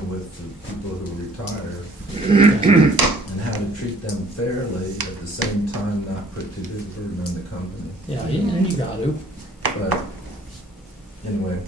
deal with the people who retire and how to treat them fairly, at the same time not put too big a burden on the company. Yeah, you got to. But anyway,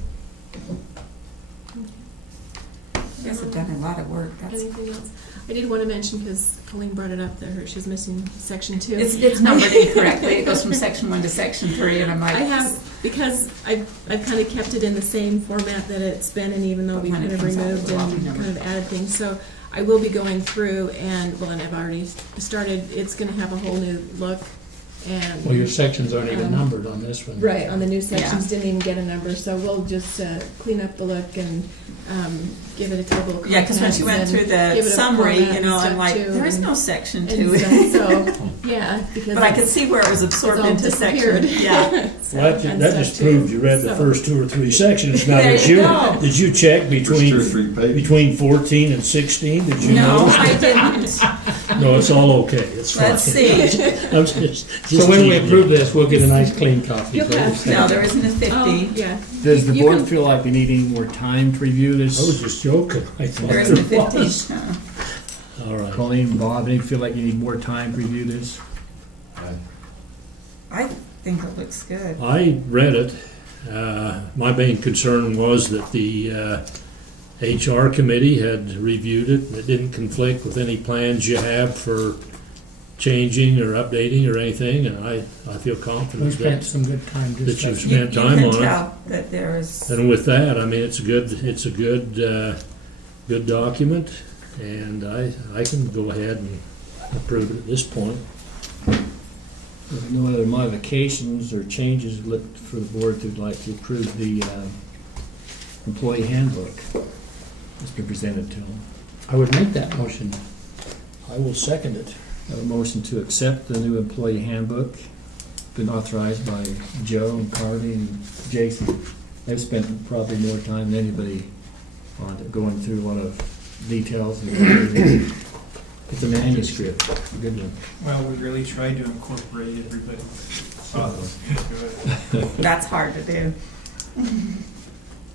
You guys have done a lot of work. That's Anything else? I did want to mention, because Colleen brought it up, that she's missing section 2. it's numbered incorrectly. It goes from section 1 to section 3, and I'm like, I have, because I've kind of kept it in the same format that it's been, and even though we When kind it of comes out removed with a lot of and numbers. kind of added things, so I will be going through and, well, and I've already started, it's going to have a whole new look, and. Well, your sections aren't even numbered on this one. Right, on the new sections, didn't even get a number, so we'll just clean up the look and give it a table of contents. yeah, because when she went through the give it a summary, format you know, and I'm stuff like, too, there is and- no section and to it. stuff, so, yeah, because. But I could it's- see where it was absorbed it's all into section. disappeared. Yeah. So, Well, and that stuff just too. proved you read the So- first 2 or 3 sections. Now, There did you you, go. did you check There's 2 or between, 3 pages. between 14 and 16? Did you No, notice? I didn't. No, it's all okay. It's fine. Let's see. I'm just So when we teasing approve you. this, we'll get a nice clean copy. You'll for have- this. No, there isn't a 50. Oh, yeah. Does the You board can- feel like we need any more time to review I was this? just joking. I thought There isn't a there 50. was. No. All right. Colleen, Bob, any feel like you need more time to review this? I think it looks good. I read it. My main concern was that the HR committee had reviewed it, and it didn't conflict with any plans you have for changing or updating or anything, and I feel We confident spent that, some good time that discussing. you've spent time you on can it. tell that there is. And with that, I mean, it's a good document, and I can go ahead and approve it at this point. If no other modifications or changes, look for the board to like to approve the employee handbook that's been presented to them. I would make that motion. I will second it. Have a motion to accept the new employee handbook, been authorized by Joe and Carly and Jason. They've spent probably more time than anybody on it, going through a lot of details. And it's a manuscript, a good one. Well, we really tried to incorporate everybody's thoughts into it. That's hard to do.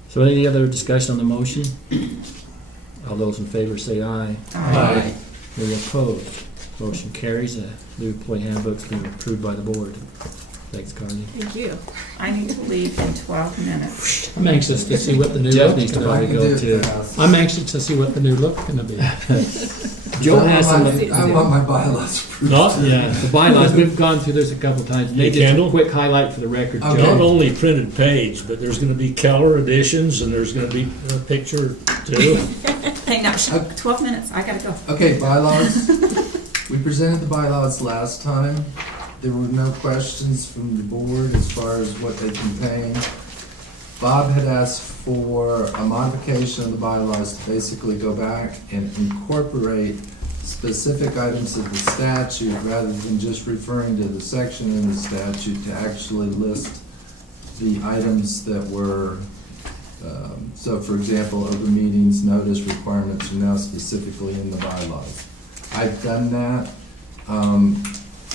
So any other discussion on the motion? All those in favor say aye. Aye. Any opposed? Motion carries. The new employee handbook's been approved by the board. Thanks, Carly. Thank you. I need to leave in 12 minutes. I'm anxious to see what the new Jeff look's needs to if I gonna can be. probably do go it too. fast. I'm anxious to see what the new look's gonna be. Joe has some. I want my bylaws approved. Not, Yeah, the bylaws, we've gone through this a couple times. Hey, Maybe just a Kendall? quick highlight for the record, Okay. Joe. not only printed page, but there's gonna be Keller editions, and there's gonna be a picture too. Hey, now, 12 minutes. I gotta go. Okay, bylaws. We presented the bylaws last time. There were no questions from the board as far as what they contain. Bob had asked for a modification of the bylaws to basically go back and incorporate specific items of the statute rather than just referring to the section in the statute, to actually list the items that were, so for example, open meetings notice requirements are now specifically in the bylaws. I've done that,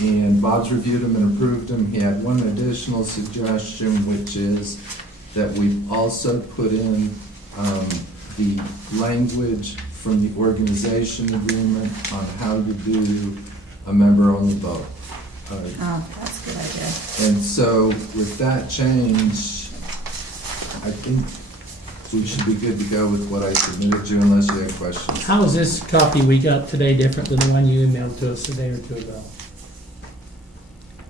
and Bob's reviewed them and approved them. He had one additional suggestion, which is that we've also put in the language from the organization agreement on how to do a member-only vote. Oh, that's a good idea. And so with that change, I think we should be good to go with what I submitted you unless you have questions. How is this copy we got today different than the one you emailed to us a day or two ago?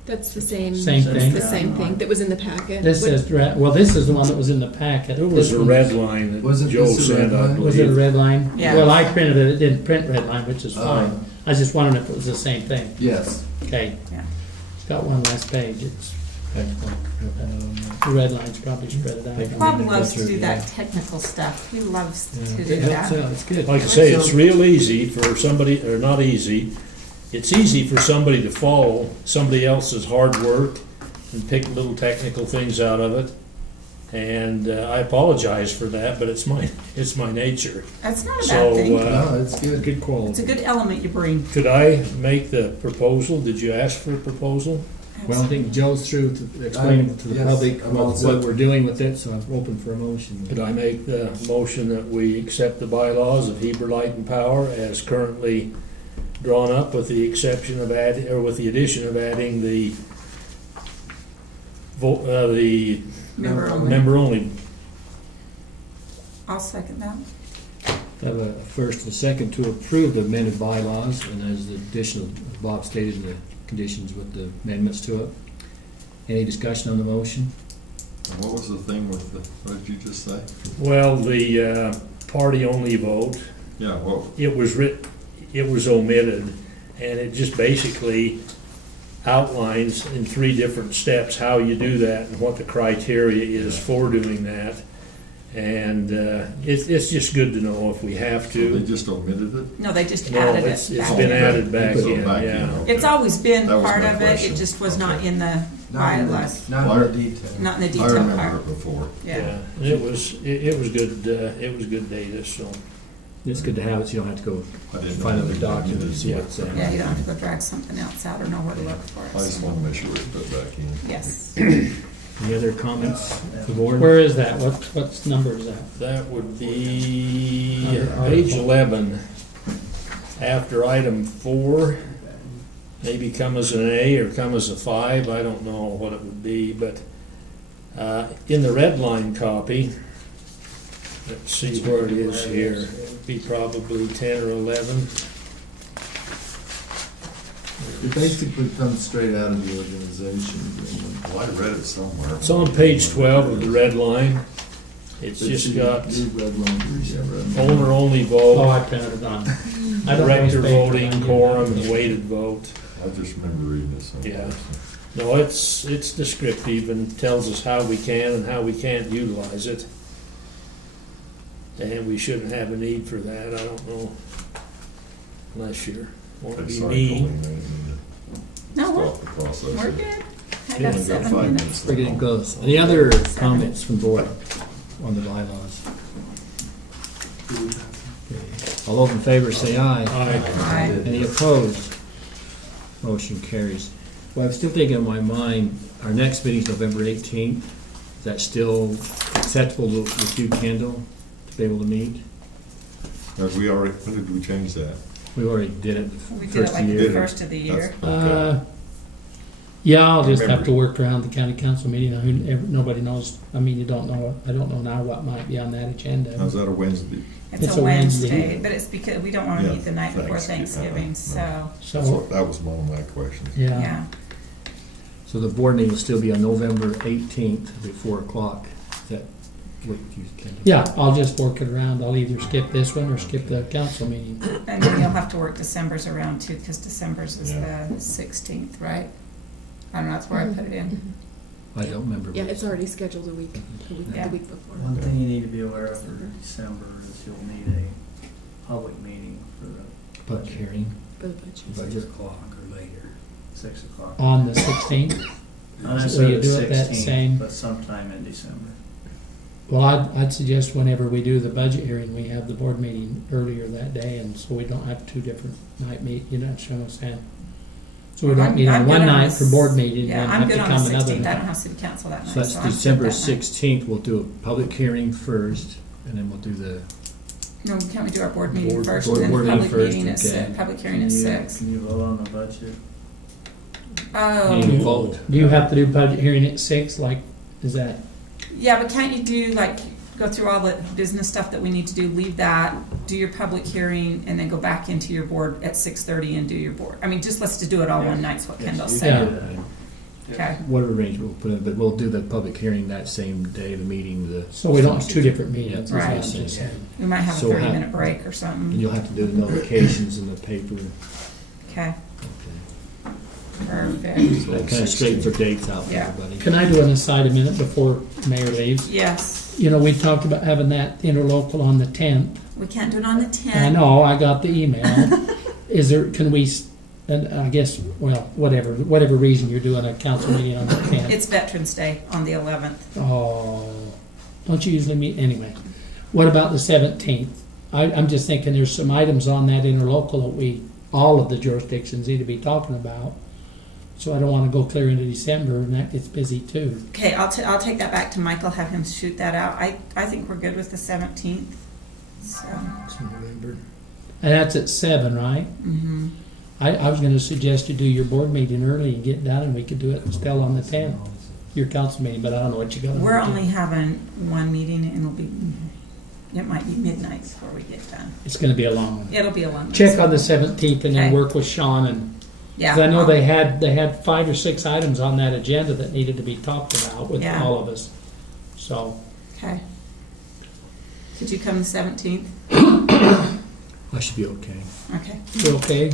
That's the same. Same it's thing? the same thing that was in the packet. This What- says, well, this is the one that was in the packet. There was This a one- red line that Wasn't Joe this a red sent, I line? Was it a believe. red line? Yeah. Well, I printed it, it didn't print red line, which is Uh, fine. I was just wondering if it was the same thing. Yes. Okay. Yeah. It's got one less page. It's, the red line's probably spread it out. Bob loves to do that technical stuff. He loves to do It helps that. out, it's good. Like I say, it's real easy for somebody, or not easy, it's easy for somebody to follow somebody else's hard work and pick little technical things out of it. And I apologize for that, but it's my nature. That's not a So, bad thing. No, it's good. Good It's a quality. good element you bring. Could I make the proposal? Did you ask for a proposal? Well, I think Joe's through to explaining to the Yes, public I'm all what set. we're doing with it, so I'm open for a motion. Could I make the motion that we accept the bylaws of Heber Light and Power as currently drawn up, with the exception of with the addition of adding the Member only. member only. I'll second that. Have a first and a second to approve the amended bylaws, and as the additional, Bob stated, in the conditions with the amendments to it. Any discussion on the motion? What was the thing with the, what did you just say? Well, the party only vote, Yeah, well, it was omitted, and it just basically outlines in 3 different steps how you do that and what the criteria is for doing that. And it's just good to know if we have so they to. just omitted it? No, they just No, added it's it back. been added back Put it in, back yeah. okay. It's always been That was part my of it, question. it just was not Okay. in the Not in the, bylaws, not in the detail. not in the I detailed remember part. it before. Yeah. It was good data, so. It's good to have it, so you don't have to go I didn't know find other they documents and see omitted what's it. there. Yeah, you don't have to go drag something else out or know where to look for I just it. want to make sure it's put back in. Yes. Any other comments, the board? Where is that? What's number is that? That would be Under page article. 11, after item 4, maybe come as an A or come as a 5, I don't know what it would be, but in the red line copy, let's see where it is here, it'd be probably 10 or 11. It basically comes straight out of the organization agreement. Well, I read it somewhere. It's on page 12 of the red line. It's just got The red line, yeah, red line. owner-only Oh, vote, I printed it on. I don't know which director paper I voting, did. quorum, and weighted vote. I just remember reading it somewhere. Yeah. No, it's descriptive and tells us how we can and how we can't utilize it. And we shouldn't have a need for that, I don't know, unless you're, want to They be started mean. calling me and No, stop the process. we're good. I Only got got 7 5 minutes. We're getting close. Any other comments from board on the bylaws? Okay. All those in favor say aye. Aye. Any opposed? Motion carries. Well, I'm still thinking in my mind, our next meeting is November 18th. Is that still acceptable with you, Kendall, to be able to meet? Have we already, when did we change that? We already did it We the did it first like the year. first of the year. Okay. Yeah, I'll just have Remember- to work around the county council meeting. Nobody knows, I mean, you don't know, I don't know now what might be on that agenda. How's that a Wednesday? It's a Wednesday, but it's because we don't want to Yeah, meet the night before Thanksgiving. Thanksgiving, so, That's So, what, that was one of my questions. yeah, yeah. So the board meeting will still be on November 18th at 4 o'clock. Is that what you, Kendall? yeah, I'll just work it around. I'll either skip this one or skip the council meeting. And then you'll have to work December's around too, because December's is Yeah. the 16th, right? I don't know, that's where I put it in. I don't remember. Yeah, it's already scheduled a week Yeah. the week before. One thing you need to be aware of for December is you'll need a public meeting for the Public hearing. For the budget. Budget. 6 o'clock or later, 6 o'clock. On the 16th? Not So necessarily you do the it that 16th, same- but sometime in December. Well, I'd suggest whenever we do the budget hearing, we have the board meeting earlier that day, and so we don't have 2 different night you know what I'm saying? So we don't meet I'm on good one on night the for board meeting, Yeah, and I'm have to good on come the another 16th. I don't night. have city council that night. So that's I'm good December that night. 16th. We'll do a public hearing first, and then we'll do the, No, can't we do our board meeting Board- first, board- and then board meeting public first, meeting at okay. 6, public hearing at Can you- 6? Can you vote on the budget? meeting Oh, vote. Do you have to do budget hearing at 6, like, is that, yeah, but can't you do, like, go through all the business stuff that we need to do, leave that, do your public hearing, and then go back into your board at 6:30 and do your board? I mean, just let's do it all one night, is what Kendall's You saying. can do that. Okay, whatever arrangement we'll put in, but we'll do the public hearing that same day, the meeting, so we don't have 2 different meetings, is what I'm Right. just saying. we might have a So 30-minute break or and something. you'll have to do the notifications in the paper. Okay, Okay. perfect. So that kind of straightens our dates out for Yeah. everybody. Can I do an aside a minute before Mayor leaves? Yes, You know, we talked about having that interlocal on the 10th. we can't do it on the 10th. I know, I got the email. Is there, can we, and I guess, well, whatever reason you're doing a council meeting on the 10th. It's Veterans Day on the 11th. Oh, don't you usually meet, anyway. What about the 17th? I'm just thinking there's some items on that interlocal that all of the jurisdictions need to be talking about. So I don't wanna go clear into December, and that gets busy too. Okay, I'll take that back to Michael, have him shoot that out. I think we're good with the 17th, so. And that's at 7, right? Mhm. I was gonna suggest you do your board meeting early and get done, and we could do it still on the 10th, your council meeting, but I don't know what you got. We're only having one meeting, and it might be midnight before we get done. It's gonna be a long one. It'll be a long one. Check on the 17th and then Okay. work with Sean, and, Yeah. cause I know they had 5 or 6 items on that agenda that needed to be talked about with Yeah. all of us. So, Okay. Could you come the 17th? I should be okay. Okay. you okay,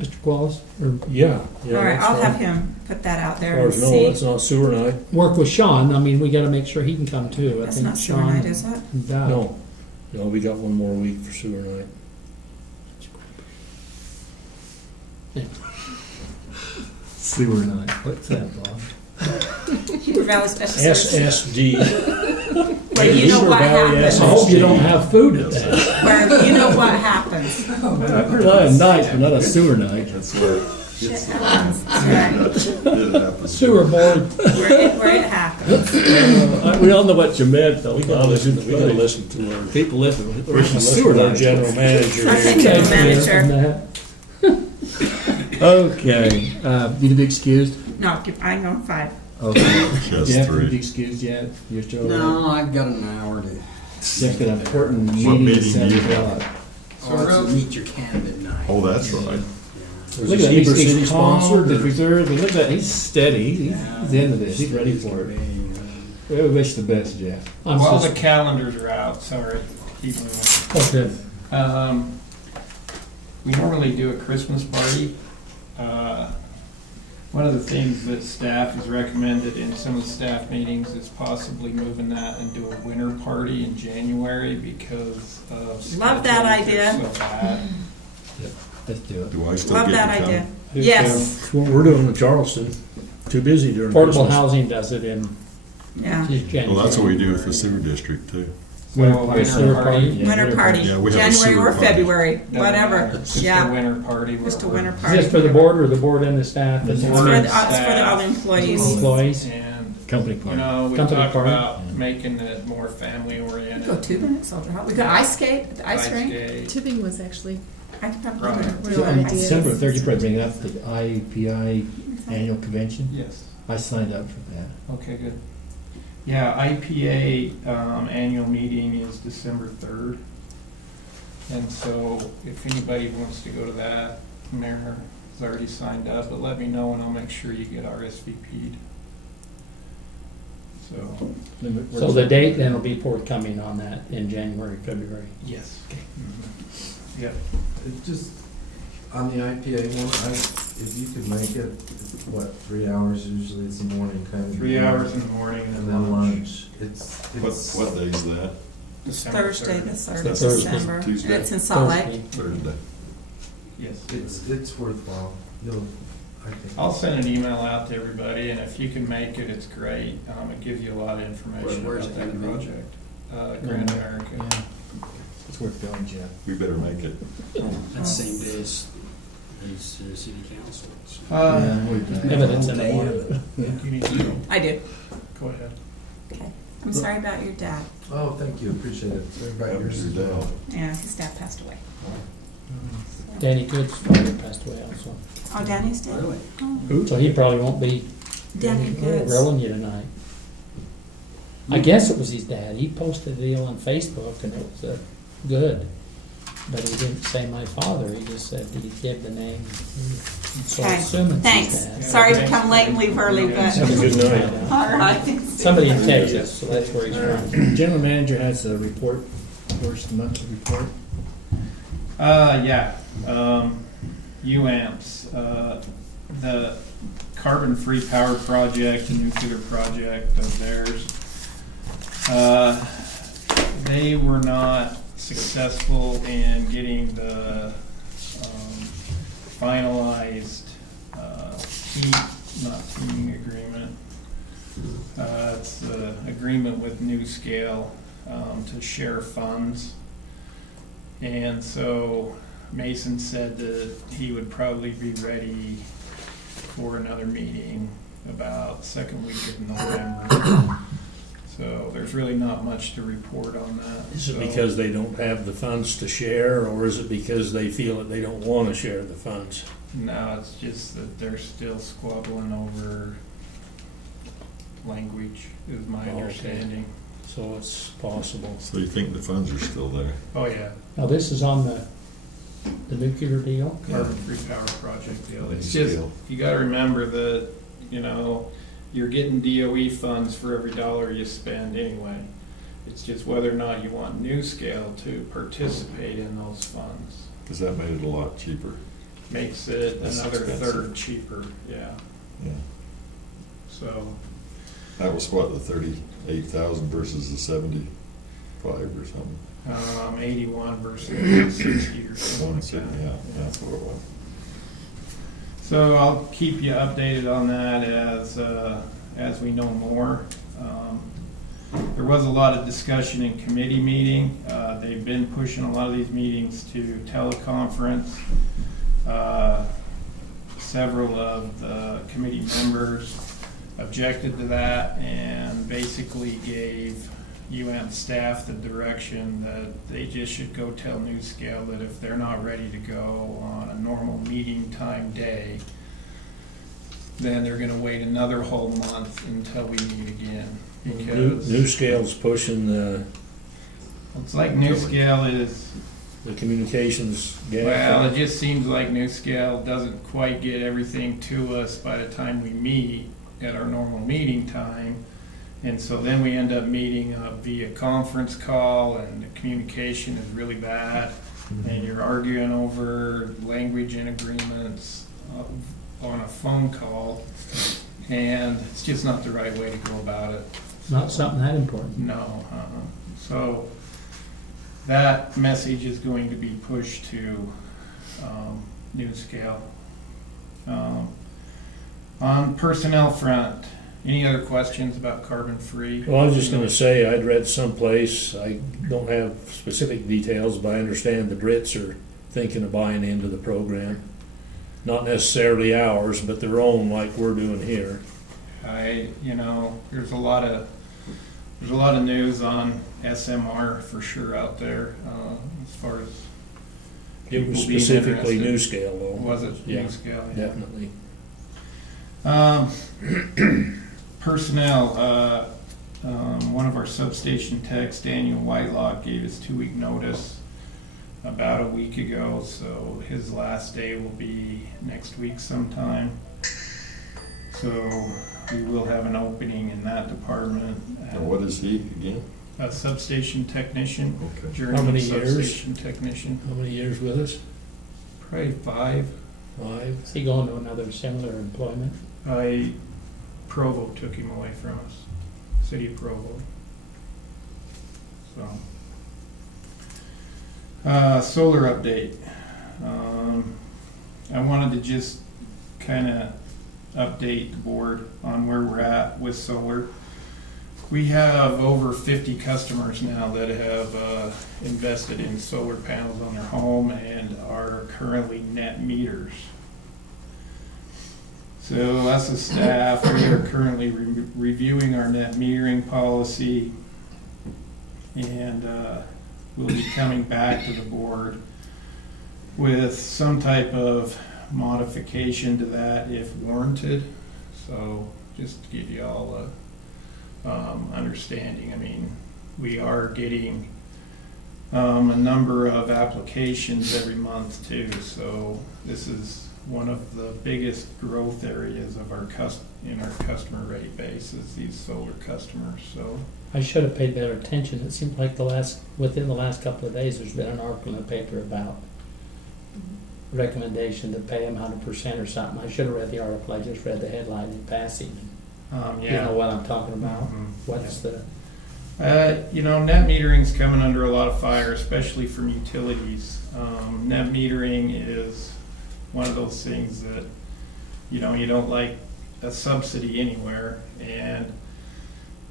Mr. Qualls? Or Yeah, yeah. All right, that's I'll fine. have him put that out As there far and as no, see. that's not sewer night. work with Sean, I mean, we gotta make sure he can come too. I That's think not sewer Sean night, is it? and Doug. No, no, we got one more week for sewer night. Sewer night. What's that, Bob? Heber Valley Special Services. SSD. Where you know Heber what Valley happens. I hope you don't have food at that. Where you know what happens. I rely on nights, but not a sewer night. That's where Shit it's, happens. Right. it happens. Sewer board. Where it happens. We all know what you meant, though. We gotta listen to our, People listen. listen to our general manager Okay, here. general Thank you on manager. that. Okay, need to be excused? No, I'm going 5. Okay. Just Jeff, three. need to be excused yet? You're still there? No, I've got an hour to. Jeff's got an important What meeting at meeting do 7 you have? o'clock. Oh, it's a meet your candidate night. Oh, that's right. Was Look this at that, Heber City he's calm, sponsored? he's or- reserved, and look at that, he's steady, he's Yeah. into this, he's ready for it. We wish the best, Jeff. I'm Well, just- the calendars are out, sorry, keep moving. Okay. We normally do a Christmas party. One of the things that staff has recommended in some of the staff meetings is possibly moving that and do a winter party in January because of. Love that schedules are idea. so bad. Let's do it. Do I still Love get that to come? idea. Yes. That's what we're doing in Charleston. Too busy during Portable Christmas. housing does it in Yeah. January. Well, that's what we do with the sewer district too. So Winter winter party. party. Yeah, Winter party. Yeah, we have a January sewer or party. February, Doesn't whatever. matter. It's just Yeah. a winter party. Just a where winter Is party. this for the board or the board and the staff? It's It's for for the all the employees. Employees? And, Company you party. know, we Company talk party. about making it more family oriented. Go 2 minutes, Soldier Hall. We got ice skate, the ice rink. skate. Tipping was actually, I could probably Right. do Real it. On idea. December 3rd, you probably bring up the IPI annual convention. Yes. I signed up for that. Okay, good. Yeah, IPA annual meeting is December 3rd. And so if anybody wants to go to that, Mayor has already signed up, but let me know and I'll make sure you get RSVP'd. So, So the date then will be forthcoming on that in January, February. yes. Mhm. Yep. It just, on the IPA one, if you could make it, what, 3 hours usually, it's the morning kind of. 3 hours in the morning And and then then lunch. lunch, it's. What day is that? December Thursday, 3rd. the 3rd of Thursday. December. Tuesday. It's in Salt Lake. Thursday. Thursday. Yes. It's worthwhile, I think. I'll send an email out to everybody, and if you can make it, it's great. It gives you a lot of information Where's about it that gonna be? project. Grand America. Yeah. It's worth going, Jeff. We better make it. That's the same day as city council. Evidence in the morning. You need to go. I do. Go ahead. Okay. I'm sorry about your dad. Oh, thank you, appreciate it. Sorry about That yours was as your well. dad. Yeah, his dad passed away. Danny Good's father passed away also. Oh, Danny's dead? Really? Oh, So he probably won't be Danny Goods. grilling you tonight. I guess it was his dad. He posted a deal on Facebook and it was good. But he didn't say my father, he just said he gave the name. So I Okay, assume it's thanks. his dad. Sorry to come late and leave early, but, Have a good night. all right. Somebody in Texas, so that's where he's from. General manager has a report, first monthly report. Yeah, UAMPS, the carbon-free power project, the nuclear project of theirs. They were not successful in getting the finalized not teaming agreement. It's the agreement with NewScale to share funds. And so Mason said that he would probably be ready for another meeting about second week of November. So there's really not much to report on that. Is it So- because they don't have the funds to share, or is it because they feel that they don't want to share the funds? No, it's just that they're still squabbling over language, is my Oh, okay. understanding. So it's possible. So you think the funds are still there? Oh, yeah, Now, this is on the nuclear deal? carbon-free power project deal. It's Nice just, deal. you gotta remember that, you know, you're getting DOE funds for every dollar you spend anyway. It's just whether or not you want NewScale to participate in those funds. Because that made it a lot cheaper. Makes it Less another expensive. third cheaper, yeah. Yeah. So, That was what, the 38,000 versus the 75 or something? 81 versus 60 or something like that. Yeah, that's what it was. So I'll keep you updated on that as we know more. There was a lot of discussion in committee meeting. They've been pushing a lot of these meetings to teleconference. Several of the committee members objected to that and basically gave UM staff the direction that they just should go tell NewScale that if they're not ready to go on a normal meeting time day, then they're gonna wait another whole month until we meet again. Because NewScale's pushing the it's like NewScale is, communications gap. well, it just seems like NewScale doesn't quite get everything to us by the time we meet at our normal meeting time. And so then we end up meeting via conference call, and the communication is really bad, and you're arguing over language and agreements on a phone call, and it's just not the right way to go about it. Not something that important. No, so that message is going to be pushed to NewScale. On personnel front, any other questions about carbon-free? Well, I was just gonna say, I'd read someplace, I don't have specific details, but I understand the Brits are thinking of buying into the program. Not necessarily ours, but their own, like we're doing here. There's a lot of news on SMR for sure out there, as far as It was people being specifically interested. NewScale though. Was it Yeah, NewScale? Yeah. definitely. Personnel, one of our substation techs, Daniel Whitelock, gave his 2-week notice about a week ago, so his last day will be next week sometime. So we will have an opening in that department. And what is he again? A substation technician, Okay. How many journeyman years? substation technician, How many years with us? probably 5. 5? Is he going to another similar employment? Provo took him away from us, city of Provo. So, solar update. I wanted to just kind of update the board on where we're at with solar. We have over 50 customers now that have invested in solar panels on their home and are currently net meters. So as a staff, we are currently reviewing our net metering policy, and we'll be coming back to the board with some type of modification to that if warranted. So just to give you all a understanding, I mean, we are getting a number of applications every month too, so this is one of the biggest growth areas of our in our customer rate base is these solar customers, so. I should have paid better attention. It seemed like within the last couple of days, there's been an article in the paper about recommendation to pay them 100% or something. I should have read the article. I just read the headline in passing. You know what I'm talking about? Mhm. What's the? Net metering's coming under a lot of fire, especially from utilities. Net metering is one of those things that, you don't like a subsidy anywhere. And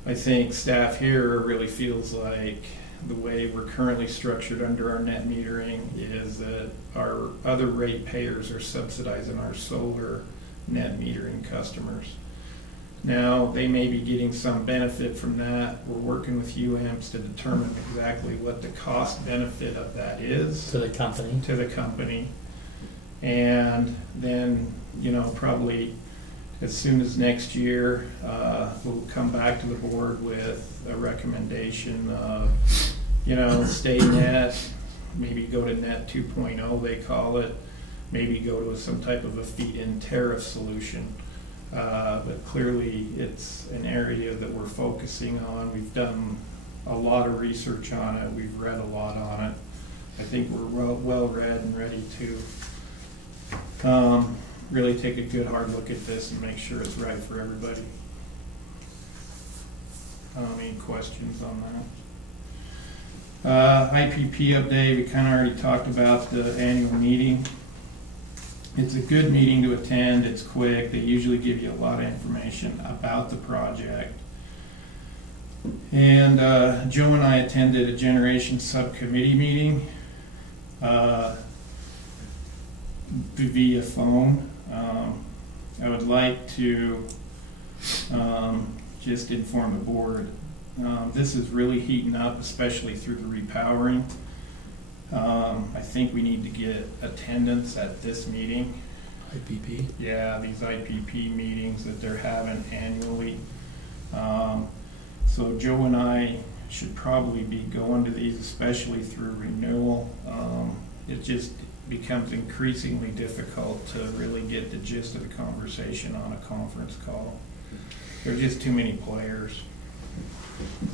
I think staff here really feels like the way we're currently structured under our net metering is that our other rate payers are subsidizing our solar net metering customers. Now, they may be getting some benefit from that. We're working with UAMPS to determine exactly what the cost benefit of that is To the company. to the company. And then, probably as soon as next year, we'll come back to the board with a recommendation of, stay net, maybe go to net 2.0, they call it, maybe go to some type of a feed-in tariff solution. But clearly, it's an area that we're focusing on. We've done a lot of research on it. We've read a lot on it. I think we're well read and ready to really take a good hard look at this and make sure it's right for everybody. Any questions on that? IPP update, we kind of already talked about the annual meeting. It's a good meeting to attend. It's quick. They usually give you a lot of information about the project. And Joe and I attended a generation subcommittee meeting via phone. I would like to just inform the board. This is really heating up, especially through the repowering. I think we need to get attendance at this meeting. IPP? Yeah, these IPP meetings that they're having annually. So Joe and I should probably be going to these, especially through renewal. It just becomes increasingly difficult to really get the gist of the conversation on a conference call. There are just too many players.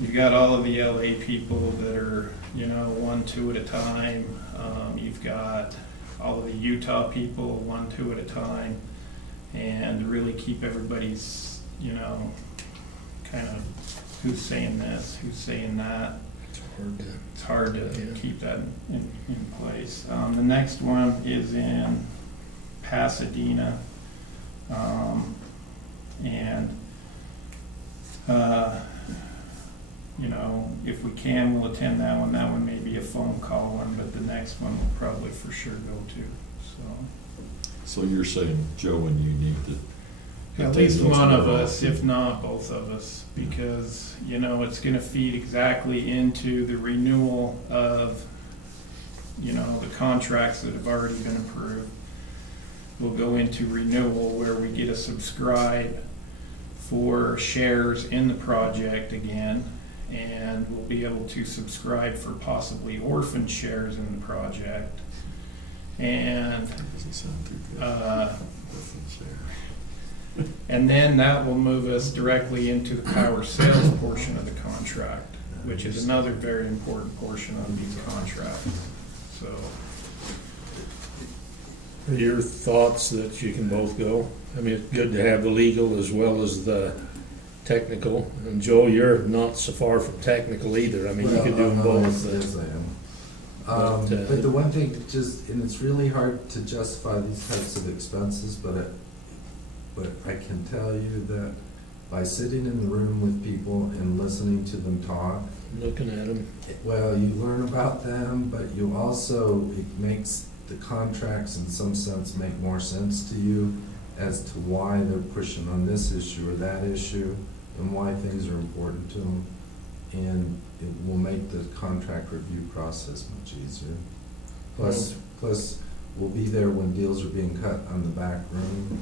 You've got all of the LA people that are, 1, 2 at a time. You've got all of the Utah people, 1, 2 at a time. And to really keep everybody's, kind of who's saying this, who's saying that. It's hard to keep that in place. The next one is in Pasadena. If we can, we'll attend that one. That one may be a phone call one, but the next one we'll probably for sure go to, So you're saying, Joe, and you need to. at least one of us, if not both of us, because, it's gonna feed exactly into the renewal of, the contracts that have already been approved. We'll go into renewal where we get to subscribe for shares in the project again, and we'll be able to subscribe for possibly orphan shares in the project. And, Doesn't sound too good. and then that will move us directly into the power sales portion of the contract, which is another very important portion of these contracts. So, Your thoughts that you can both go? I mean, it's good to have the legal as well as the technical. And Joe, you're not so far from technical either. I mean, you could do them both. Yes, I am. But, But the one thing, and it's really hard to justify these types of expenses, but I can tell you that by sitting in the room with people and listening to them talk, Looking at them. well, you learn about them, but you also, it makes the contracts in some sense make more sense to you as to why they're pushing on this issue or that issue and why things are important to them. And it will make the contract review process much easier. Plus, we'll be there when deals are being cut on the back room.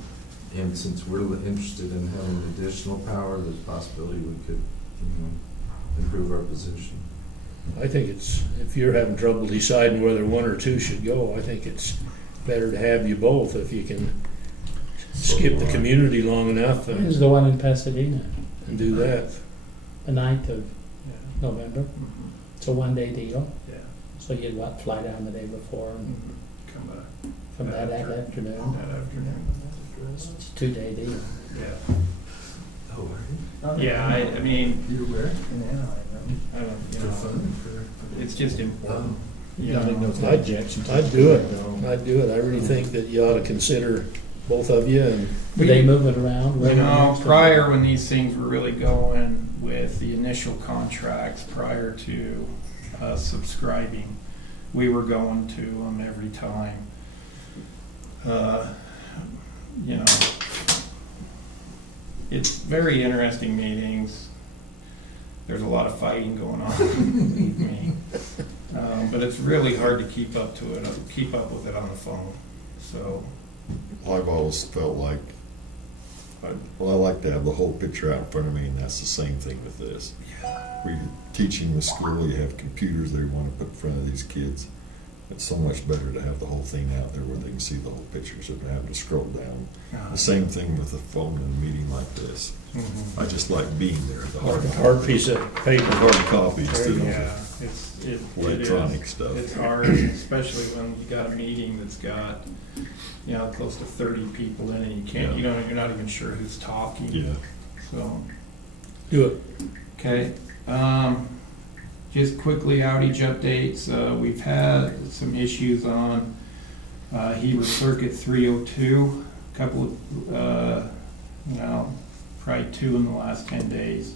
And since we're interested in having additional power, there's a possibility we could, improve our position. I think it's, if you're having trouble deciding whether one or two should go, I think it's better to have you both if you can skip the community long enough Here's and the one in Pasadena, do that. the 9th of November. It's a 1-day deal, yeah, so you'd fly down the day before and come back come back that that afternoon. afternoon. It's a 2-day deal. Yeah. Oh, are you? Yeah, I mean, You were? I don't, For fun? For, it's just important. You I didn't know know, if the objections. I'd do it. I'd do it. I really think that you ought to consider both of you and Would they move it around? prior when these things were really going with the initial contracts, prior to subscribing, we were going to them every time. it's very interesting meetings. There's a lot of fighting going on, believe me. But it's really hard to keep up with it on the phone, so. Well, I've always felt like, I like to have the whole picture out in front of me, and that's the same thing with this. We teaching the school, you have computers they want to put in front of these kids. It's so much better to have the whole thing out there where they can see the whole picture, so they having to scroll down. The same thing with the phone in a meeting like this. I just like being there, the Hard piece of paper. hard copy instead Yeah, of it electronic is. stuff. It's hard, especially when you got a meeting that's got, close to 30 people in it, you can't, you're not even sure who's talking. Yeah. So, Do it. okay. Just quickly, outage updates. We've had some issues on Heber Circuit 302, a couple of, probably 2 in the last 10 days.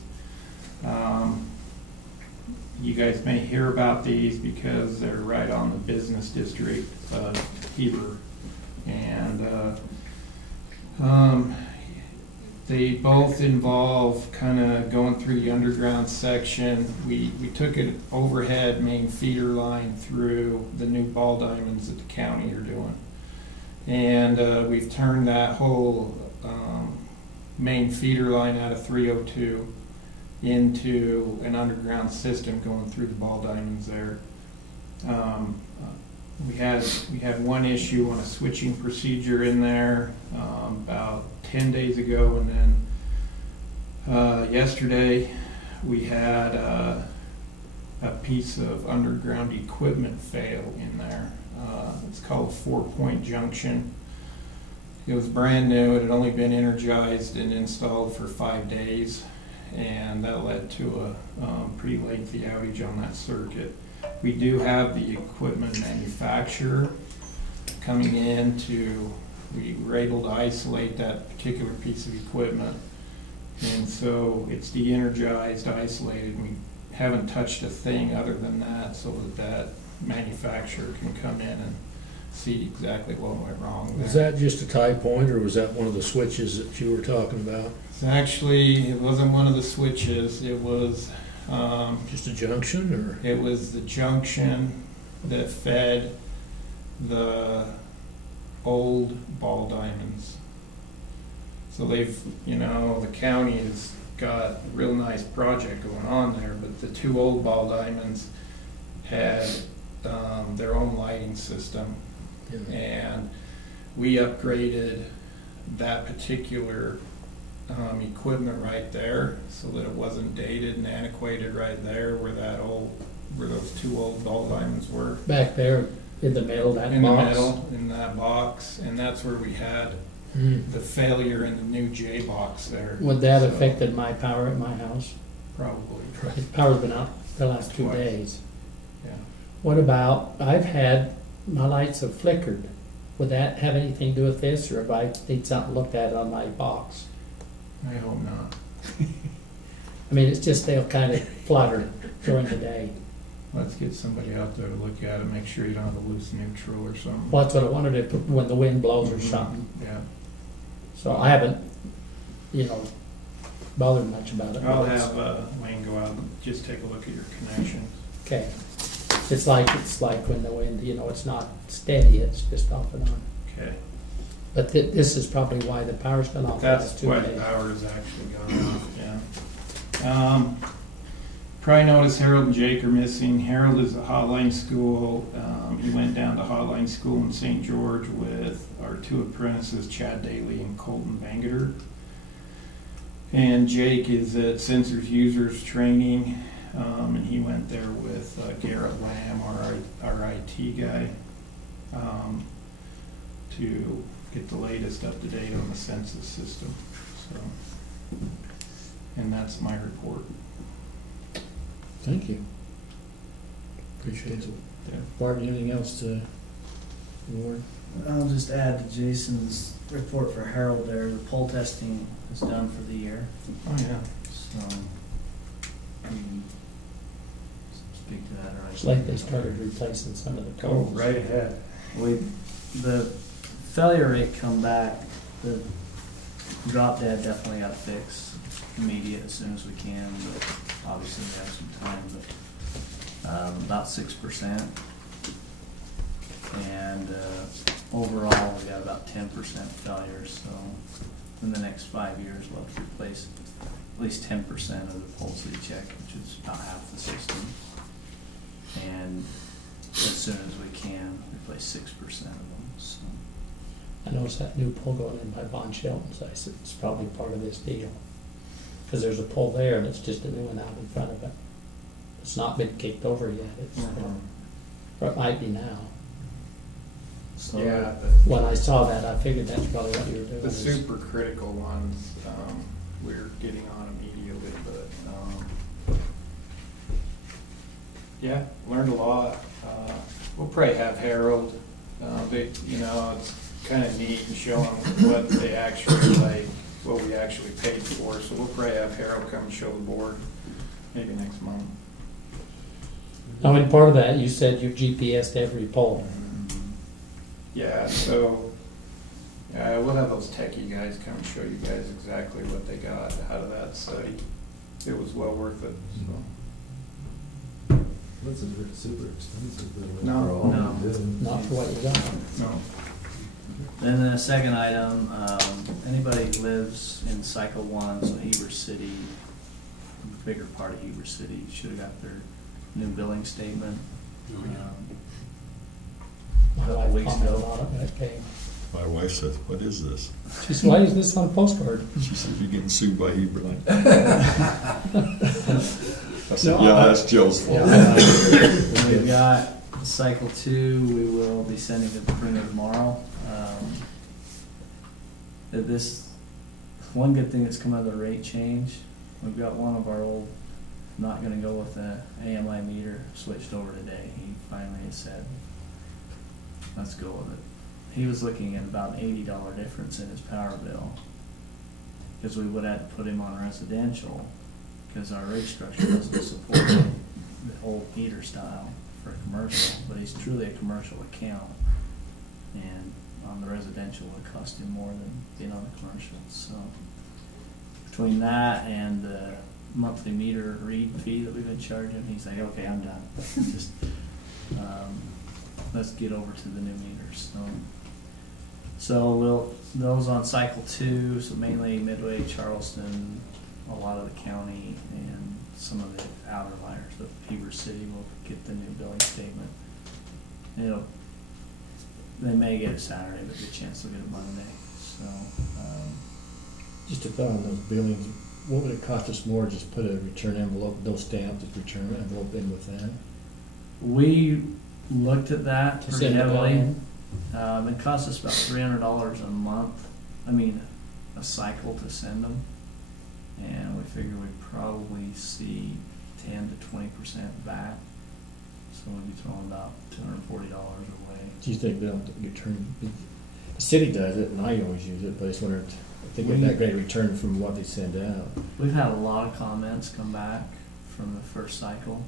You guys may hear about these because they're right on the business district of Heber. And they both involve kind of going through the underground section. We took an overhead main feeder line through the new ball diamonds that the county are doing. And we've turned that whole main feeder line out of 302 into an underground system going through the ball diamonds there. We had one issue on a switching procedure in there about 10 days ago, and then yesterday we had a piece of underground equipment fail in there. It's called a 4-point junction. It was brand new. It had only been energized and installed for 5 days, and that led to a pretty lengthy outage on that circuit. We do have the equipment manufacturer coming in we were able to isolate that particular piece of equipment. And so it's de-energized, isolated. We haven't touched a thing other than that, so that manufacturer can come in and see exactly what went wrong there. Was that just a tie point, or was that one of the switches that you were talking about? It wasn't one of the switches. It was Just a junction, or? it was the junction that fed the old ball diamonds. So the county has got a real nice project going on there, but the 2 old ball diamonds had their own lighting system. And we upgraded that particular equipment right there so that it wasn't dated and antiquated right there where those 2 old ball diamonds were. Back there in the middle, that box. In the middle, in that box, and that's where we had the failure in the new J box there. Would that So, affected my power at my house? Probably. Power's been out the last 2 Twice. days. Yeah. What about, my lights have flickered. Would that have anything to do with this, or if I need something looked at on my box? I hope not. I mean, it's just they'll kind of flutter during the day. Let's get somebody out there to look at it, make sure you don't have a loose neutral or something. Well, that's what I wanted to, when the wind blows or Mhm. something. Yeah. So I haven't, bothered much about it. I'll have Wayne go out and just take a look at your connections. Okay. It's like when the wind, it's not steady, it's just off and on. Okay. But this is probably why the power's been off the last That's 2 why days. the power has actually gone off, yeah. Probably noticed Harold and Jake are missing. Harold is at Hotline School. He went down to Hotline School in St. George with our 2 apprentices, Chad Daly and Colton Bangeter. And Jake is at Sensors Users Training, and he went there with Garrett Lamb, our IT guy, to get the latest up to date on the census system. So, and that's my report. Thank you. Appreciate it. Bart, anything else to Ward? I'll just add to Jason's report for Harold there, the poll testing is done for the year, Oh, yeah. so can you speak to that, or I It's like they started replacing some of the Go poles. right ahead. the failure rate come back, the Drop dead definitely got to fix immediate as soon as we can, but obviously we have some time, but about 6%. And overall, we got about 10% failures, so in the next 5 years, we'll have to replace at least 10% of the poles that you check, which is about half the system. And as soon as we can, replace 6% of them, so. I noticed that new pole going in by Von Shelton's, I said, it's probably part of this deal. Cause there's a pole there and it's just a new one out in front of it. It's not been kicked over yet, it's, or it might be now. So Yeah, When I saw that, I figured that's probably what you were doing. the is- super critical ones, we're getting on immediately, but, yeah, learned a lot. We'll probably have Harold, it's kinda neat and show them what they actually, like, what we actually paid for, so we'll probably have Harold come show the board, maybe next month. Now, in part of that, you said you GPSed every pole. Yeah, so, we'll have those techie guys come show you guys exactly what they got out of that study. It was well worth it, so. That's super expensive, though. No. for all we No. do. Not for what you got. No. then the second item, anybody who lives in Cycle 1, so Heber City, the bigger part of Heber City, should have got their new billing statement. My Couple wife weeks commented ago. on it when it came. My wife says, what is this? She said, why is this on a postcard? She said, you're getting sued by Heber. I said, No, yeah, that's Joe's fault. We've got Cycle 2, we will be sending to the printer tomorrow. This, one good thing that's come out of the rate change, we've got one of our old, not gonna go with the AMI meter, switched over today. He finally has said, let's go with it. He was looking at about an $80 difference in his power bill, because we would have to put him on residential, because our rate structure doesn't support the old meter style for a commercial, but he's truly a commercial account. And on the residential, it would cost him more than being on the commercial, so. Between that and the monthly meter read fee that we've been charging, he's like, okay, I'm done. Just, let's get over to the new meters, so. So those on Cycle 2, so mainly Midway, Charleston, a lot of the county, and some of the outer liners of Heber City will get the new billing statement. They may get it Saturday, but good chance they'll get it Monday, so. Just to throw on those billings, what would it cost us more, just put a return envelope, those stamps, just return envelope in with that? We looked at that To pretty send it heavily. in? It costs us about $300 a month, a cycle to send them. And we figure we'd probably see 10 to 20% back. So we'd be throwing about $240 away. Do you think they'll return, the city does it, and I always use it, but I just wondered if they get that great return from what they send out. We've had a lot of comments come back from the first cycle.